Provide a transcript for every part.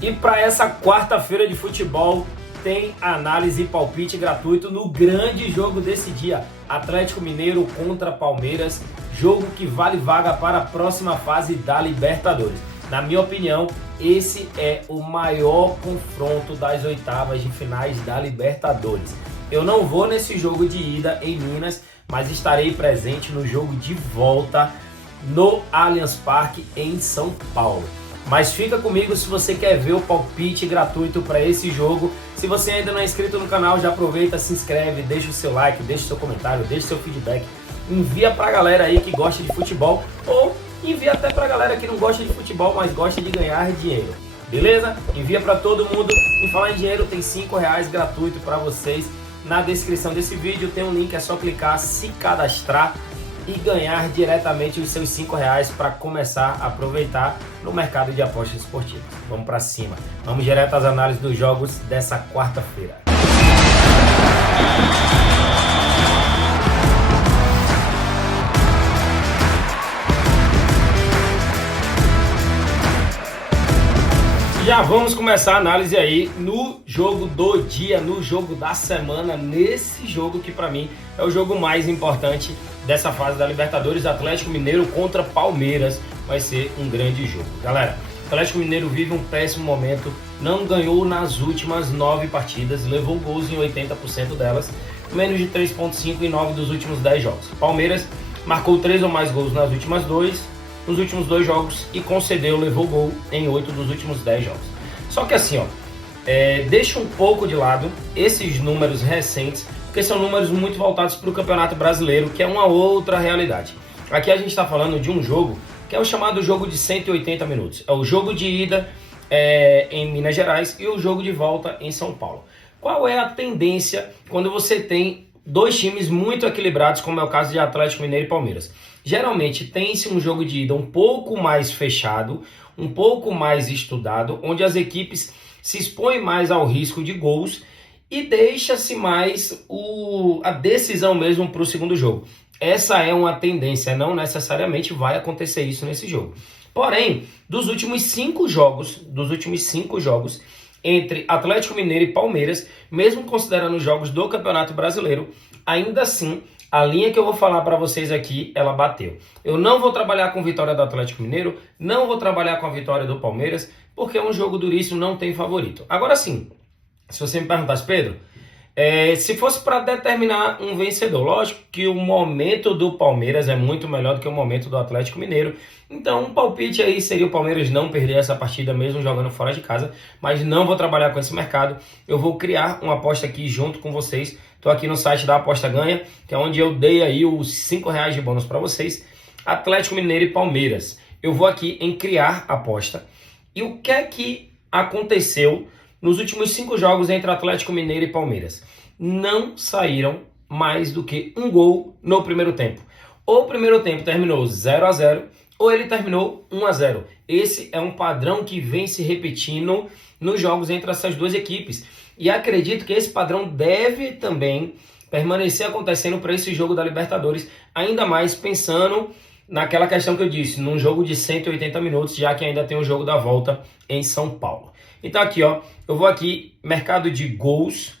E para essa quarta-feira de futebol tem análise e palpite gratuito no grande jogo desse dia, Atlético Mineiro contra Palmeiras, jogo que vale vaga para a próxima fase da Libertadores. Na minha opinião, esse é o maior confronto das oitavas de finais da Libertadores. Eu não vou nesse jogo de ida em Minas, mas estarei presente no jogo de volta no Allianz Parque em São Paulo. Mas fica comigo se você quer ver o palpite gratuito para esse jogo. Se você ainda não é inscrito no canal, já aproveita, se inscreve, deixa o seu like, deixa o seu comentário, deixa o seu feedback. Envia pra galera aí que gosta de futebol ou envia até pra galera que não gosta de futebol, mas gosta de ganhar dinheiro. Beleza? Envia pra todo mundo. Em falar em dinheiro, tem R$5 gratuito para vocês. Na descrição desse vídeo tem um link, é só clicar, se cadastrar e ganhar diretamente os seus R$5 para começar a aproveitar no mercado de apostas esportivas. Vamos para cima. Vamos direto às análises dos jogos dessa quarta-feira. Já vamos começar a análise aí no jogo do dia, no jogo da semana, nesse jogo que para mim é o jogo mais importante dessa fase da Libertadores, Atlético Mineiro contra Palmeiras. Vai ser um grande jogo. Galera, o Atlético Mineiro vive um péssimo momento, não ganhou nas últimas 9 partidas, levou gols em 80% delas, menos de 3,5 em 9 dos últimos 10 jogos. Palmeiras marcou 3 ou mais gols nos últimos dois jogos e concedeu, levou gol em 8 dos últimos 10 jogos. Só que assim, deixa um pouco de lado esses números recentes, porque são números muito voltados para o Campeonato Brasileiro, que é uma outra realidade. Aqui a gente está falando de um jogo que é o chamado jogo de 180 minutos. É o jogo de ida em Minas Gerais e o jogo de volta em São Paulo. Qual é a tendência quando você tem dois times muito equilibrados, como é o caso de Atlético Mineiro e Palmeiras? Geralmente tem-se um jogo de ida um pouco mais fechado, um pouco mais estudado, onde as equipes se expõem mais ao risco de gols e deixa-se mais a decisão mesmo para o segundo jogo. Essa é uma tendência, não necessariamente vai acontecer isso nesse jogo. Porém, dos últimos 5 jogos entre Atlético Mineiro e Palmeiras, mesmo considerando os jogos do Campeonato Brasileiro, ainda assim, a linha que eu vou falar para vocês aqui, ela bateu. Eu não vou trabalhar com vitória do Atlético Mineiro, não vou trabalhar com a vitória do Palmeiras, porque é um jogo duríssimo, não tem favorito. Agora sim, se você me perguntasse, Pedro, se fosse para determinar um vencedor, lógico que o momento do Palmeiras é muito melhor do que o momento do Atlético Mineiro, então um palpite aí seria o Palmeiras não perder essa partida mesmo jogando fora de casa, mas não vou trabalhar com esse mercado, eu vou criar uma aposta aqui junto com vocês. Estou aqui no site da Aposta Ganha, que é onde eu dei aí os R$5 de bônus para vocês, Atlético Mineiro e Palmeiras. Eu vou aqui em criar aposta, e o que é que aconteceu nos últimos 5 jogos entre Atlético Mineiro e Palmeiras? Não saíram mais do que um gol no primeiro tempo. Ou o primeiro tempo terminou 0-0, ou ele terminou 1-0. Esse é um padrão que vem se repetindo nos jogos entre essas duas equipes. E acredito que esse padrão deve também permanecer acontecendo para esse jogo da Libertadores, ainda mais pensando naquela questão que eu disse, num jogo de 180 minutos, já que ainda tem o jogo da volta em São Paulo. Então aqui, eu vou aqui, mercado de gols,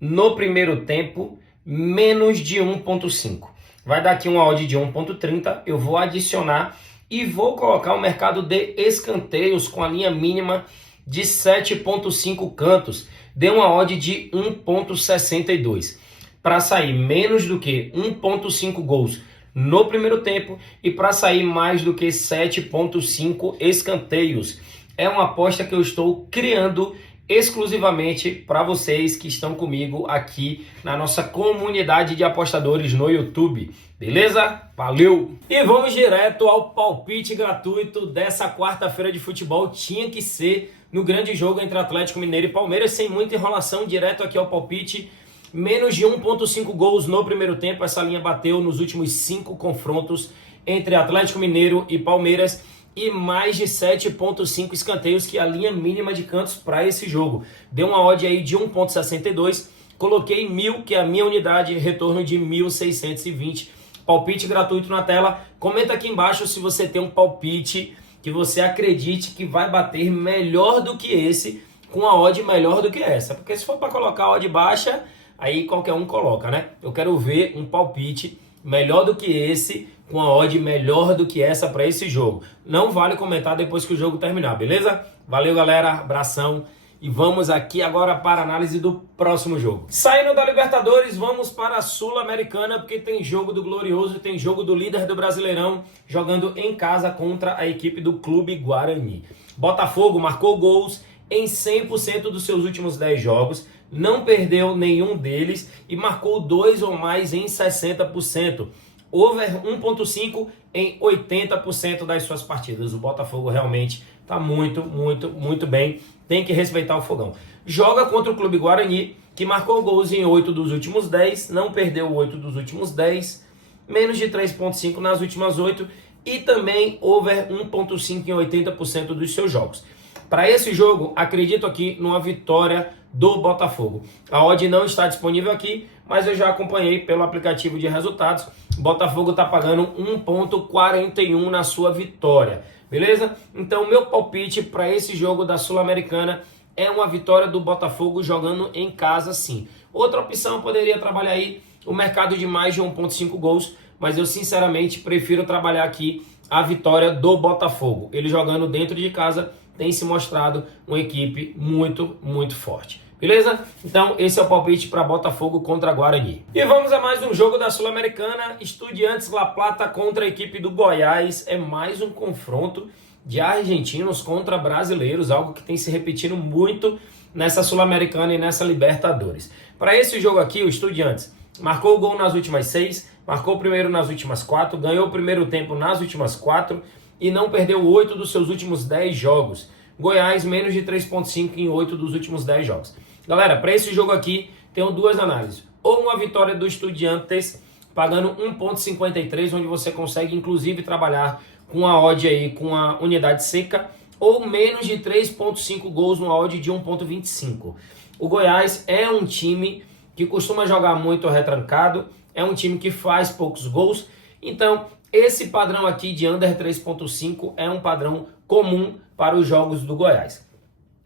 no primeiro tempo, menos de 1,5. Vai dar aqui uma odd de 1,30, eu vou adicionar e vou colocar o mercado de escanteios com a linha mínima de 7,5 cantos. Deu uma odd de 1,62. Para sair menos do que 1,5 gols no primeiro tempo e para sair mais do que 7,5 escanteios. É uma aposta que eu estou criando exclusivamente para vocês que estão comigo aqui na nossa comunidade de apostadores no YouTube. Beleza? Valeu! E vamos direto ao palpite gratuito dessa quarta-feira de futebol. Tinha que ser no grande jogo entre Atlético Mineiro e Palmeiras, sem muita enrolação, direto aqui ao palpite. Menos de 1,5 gols no primeiro tempo. Essa linha bateu nos últimos 5 confrontos entre Atlético Mineiro e Palmeiras. E mais de 7,5 escanteios, que é a linha mínima de cantos para esse jogo. Deu uma odd aí de 1,62. Coloquei 1.000, que é a minha unidade, retorno de 1.620. Palpite gratuito na tela. Comenta aqui embaixo se você tem um palpite que você acredite que vai bater melhor do que esse, com a odd melhor do que essa. Porque se for para colocar a odd baixa, aí qualquer um coloca, né? Eu quero ver um palpite melhor do que esse, com a odd melhor do que essa para esse jogo. Não vale comentar depois que o jogo terminar, beleza? Valeu, galera. Abração. E vamos aqui agora para a análise do próximo jogo. Saindo da Libertadores, vamos para a Sul-Americana, porque tem jogo do Glorioso, tem jogo do líder do Brasileirão, jogando em casa contra a equipe do Clube Guarani. Botafogo marcou gols em 100% dos seus últimos 10 jogos, não perdeu nenhum deles e marcou 2 ou mais em 60%. Over 1.5 em 80% das suas partidas. O Botafogo realmente está muito bem. Tem que respeitar o fogão. Joga contra o Clube Guarani, que marcou gols em 8 dos últimos 10, não perdeu 8 dos últimos 10, menos de 3.5 nas últimas 8 e também over 1.5 em 80% dos seus jogos. Para esse jogo, acredito aqui numa vitória do Botafogo. A odd não está disponível aqui, mas eu já acompanhei pelo aplicativo de resultados. O Botafogo está pagando 1.41 na sua vitória. Beleza? Então o meu palpite para esse jogo da Sul-Americana é uma vitória do Botafogo jogando em casa, sim. Outra opção poderia trabalhar aí o mercado de mais de 1.5 gols, mas eu sinceramente prefiro trabalhar aqui a vitória do Botafogo. Ele jogando dentro de casa tem se mostrado uma equipe muito forte. Beleza? Então esse é o palpite para Botafogo contra Guarani. E vamos a mais um jogo da Sul-Americana. Estudiantes La Plata contra a equipe do Goiás. É mais um confronto de argentinos contra brasileiros, algo que tem se repetindo muito nessa Sul-Americana e nessa Libertadores. Para esse jogo aqui, o Estudiantes marcou o gol nas últimas 6, marcou o primeiro nas últimas 4, ganhou o primeiro tempo nas últimas 4 e não perdeu 8 dos seus últimos 10 jogos. Goiás menos de 3.5 em 8 dos últimos 10 jogos. Galera, para esse jogo aqui, tenho duas análises. Ou uma vitória do Estudiantes, pagando 1.53, onde você consegue, inclusive, trabalhar com a odd aí, com a unidade seca, ou menos de 3.5 gols no odd de 1.25. O Goiás é um time que costuma jogar muito retrancado, é um time que faz poucos gols, então esse padrão aqui de under 3.5 é um padrão comum para os jogos do Goiás.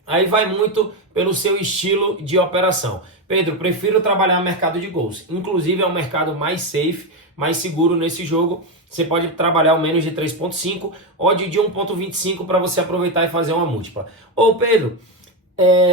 Aí vai muito pelo seu estilo de operação. Pedro, prefiro trabalhar mercado de gols. Inclusive é um mercado mais safe, mais seguro nesse jogo. Você pode trabalhar o menos de 3.5, odd de 1.25 para você aproveitar e fazer uma múltipla. Ou Pedro,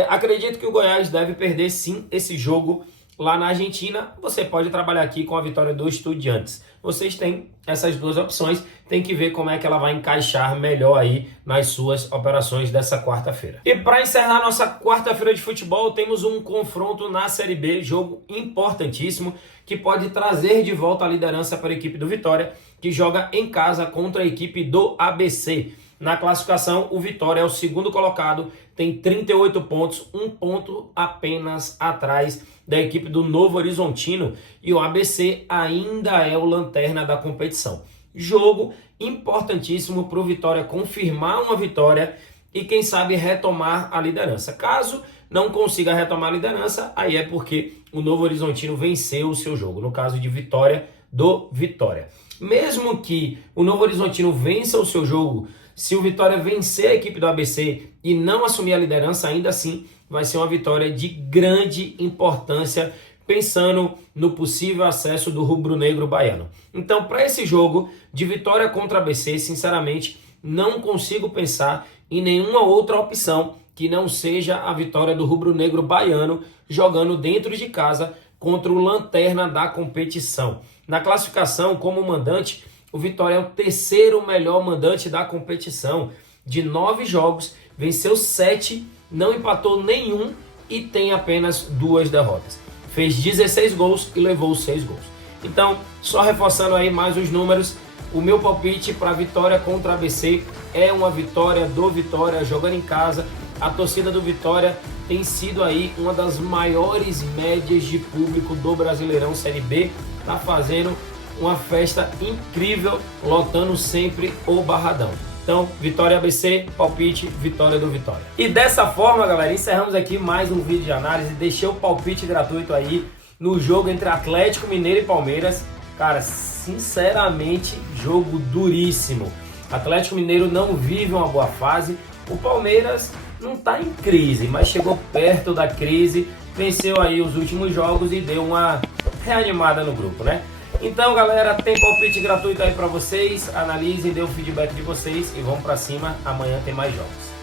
acredito que o Goiás deve perder sim esse jogo lá na Argentina. Você pode trabalhar aqui com a vitória do Estudiantes. Vocês têm essas duas opções, tem que ver como é que ela vai encaixar melhor aí nas suas operações dessa quarta-feira. E para encerrar nossa quarta-feira de futebol, temos um confronto na Série B, jogo importantíssimo, que pode trazer de volta a liderança para a equipe do Vitória, que joga em casa contra a equipe do ABC. Na classificação, o Vitória é o segundo colocado, tem 38 pontos, um ponto apenas atrás da equipe do Novo Horizontino, e o ABC ainda é o lanterna da competição. Jogo importantíssimo para o Vitória confirmar uma vitória e quem sabe retomar a liderança. Caso não consiga retomar a liderança, aí é porque o Novo Horizontino venceu o seu jogo, no caso de vitória do Vitória. Mesmo que o Novo Horizontino vença o seu jogo, se o Vitória vencer a equipe do ABC e não assumir a liderança, ainda assim vai ser uma vitória de grande importância, pensando no possível acesso do rubro-negro baiano. Então, para esse jogo de Vitória contra ABC, sinceramente, não consigo pensar em nenhuma outra opção que não seja a vitória do rubro-negro baiano jogando dentro de casa contra o lanterna da competição. Na classificação, como mandante, o Vitória é o terceiro melhor mandante da competição. De 9 jogos, venceu 7, não empatou nenhum e tem apenas 2 derrotas. Fez 16 gols e levou 6 gols. Então, só reforçando aí mais os números, o meu palpite para a vitória contra a ABC é uma vitória do Vitória jogando em casa. A torcida do Vitória tem sido aí uma das maiores médias de público do Brasileirão Série B. Tá fazendo uma festa incrível, lotando sempre o Barradão. Então, Vitória ABC, palpite, vitória do Vitória. E dessa forma, galera, encerramos aqui mais um vídeo de análise. Deixei o palpite gratuito aí no jogo entre Atlético Mineiro e Palmeiras. Cara, sinceramente, jogo duríssimo. Atlético Mineiro não vive uma boa fase. O Palmeiras não está em crise, mas chegou perto da crise, venceu aí os últimos jogos e deu uma reanimada no grupo, né? Então, galera, tem palpite gratuito aí para vocês. Analisem, dê o feedback de vocês e vamos para cima. Amanhã tem mais jogos.